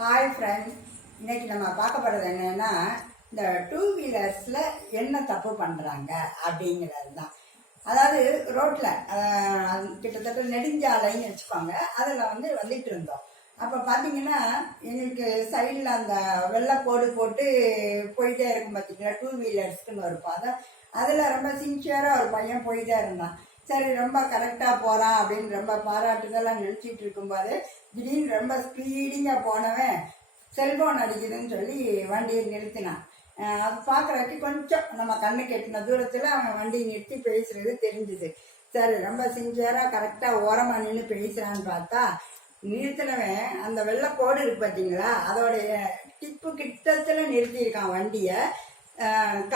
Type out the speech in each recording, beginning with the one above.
Hi friends, இன்னைக்கு நம்ம பார்க்க போகிறது என்னன்னா, இந்த டூ வீலர்ஸில் என்ன தப்பு பண்ணுறாங்க அப்படிங்கிறது தான். அதாவது ரோட்டில் கிட்டத்தட்ட நெடுஞ்சாலைன்னு வச்சுக்கோங்க, அதில் வந்துட்டு இருந்தோம். அப்போ பார்த்தீங்கன்னா எங்களுக்கு சைடில் அந்த வெள்ளைக்கோடு போட்டு போயிட்டே இருக்கும் பார்த்தீங்களா, டூ வீலர்ஸ்க்குன்னு ஒரு பாதை. அதில் ரொம்ப சின்சியராக ஒரு பையன் போயிட்டே இருந்தான். சரி, ரொம்ப கரெக்டாக போகிறான் அப்படின்னு ரொம்ப பாராட்டுதெல்லாம் நினச்சிட்டு இருக்கும்போது திடீர்னு ரொம்ப ஸ்பீடிங்காக போனவன் செல்ஃபோன் அடிக்குதுன்னு சொல்லி வண்டியை நிறுத்தினான். அது பார்க்குறக்கு கொஞ்சம் நம்ம கண்ணு கெட்டின தூரத்தில் அவன் வண்டியை நிறுத்தி பேசுறது தெரிஞ்சுது. சரி, ரொம்ப சின்சியராக கரெக்டாக ஓரமாக நின்று பேசுகிறான்னு பார்த்தா, நிறுத்தினவன் அந்த வெள்ளைக்கோடு இருக்கு பார்த்தீங்களா, அதோடைய டிப்பு கிட்டத்தில் நிறுத்தியிருக்கான் வண்டியை.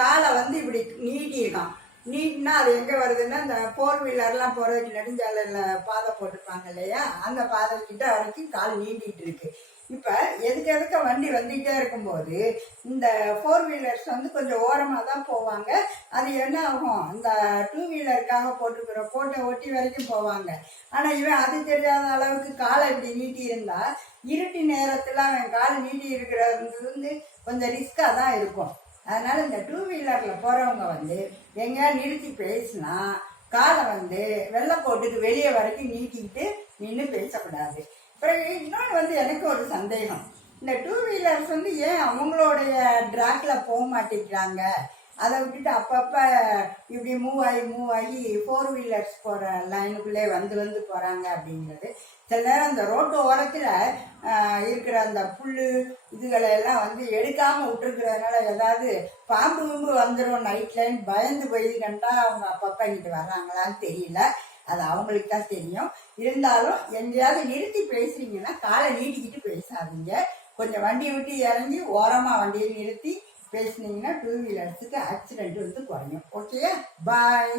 காலை இப்படி நீட்டியிருக்கான். நீட்னா அது எங்கே வருதுன்னா, இந்த 4 வீலர்லாம் போகிறதுக்கு நெடுஞ்சாலையில் பாதை போட்டிருப்பாங்க இல்லையா, அந்த பாதை கிட்ட வரைக்கும் கால் நீட்டிகிட்டு இருக்கு. இப்போ எதுக்க வண்டி வந்துகிட்டே இருக்கும்போது இந்த 4 வீலர்ஸ் கொஞ்சம் ஓரமாக தான் போவாங்க. அது என்ன ஆகும், இந்த 2 வீலருக்காக போட்டுக்கிற கோட்டை ஒட்டி வரைக்கும் போவாங்க. ஆனால் இவன் அது தெரியாத அளவுக்கு காலை இப்படி நீட்டி இருந்தா, இருட்டு நேரத்தில் அவன் கால் நீட்டி இருக்கிறது கொஞ்சம் ரிஸ்காக தான் இருக்கும். அதனால இந்த 2 வீலரில் போகிறவங்க எங்கேயா நிறுத்தி பேசினா காலை வெள்ளைக்கோட்டுக்கு வெளியே வரைக்கும் நீட்டிக்கிட்டு நின்று பேசக்கூடாது. அப்புறம் இன்னொன்று எனக்கு ஒரு சந்தேகம், இந்த 2 வீலர்ஸ் ஏன் அவங்களுடைய ட்ராக்ல போக மாட்டேங்கிறாங்க, அதை விட்டுட்டு அப்பப்போ இப்படி மூவ் ஆகி 4 வீலர்ஸ் போகிற லைனுக்குள்ளே வந்து போகிறாங்க அப்படிங்கிறது. சில நேரம் அந்த ரோட்டு ஓரத்தில் இருக்கிற அந்த புல் இதுகளை எல்லாம் எடுக்காமல் விட்டுருக்கிறதுனால ஏதாவது பாம்பு வந்துடும் நைட்லன்னு பயந்து போய் கண்டா அவங்க அப்பப்போ இங்கிட்டு வர்றாங்களான்னு தெரியல. அது அவங்களுக்கு தான் தெரியும். இருந்தாலும் எங்கேயாவது நிறுத்தி பேசுறீங்கன்னா காலை நீட்டிக்கிட்டு பேசாதீங்க. கொஞ்சம் வண்டியை விட்டு இறங்கி ஓரமாக வண்டியை நிறுத்தி பேசுனீங்கன்னா 2 வீலர்ஸுக்கு ஆக்சிடென்ட் குறையும். ஓகே, பாய்.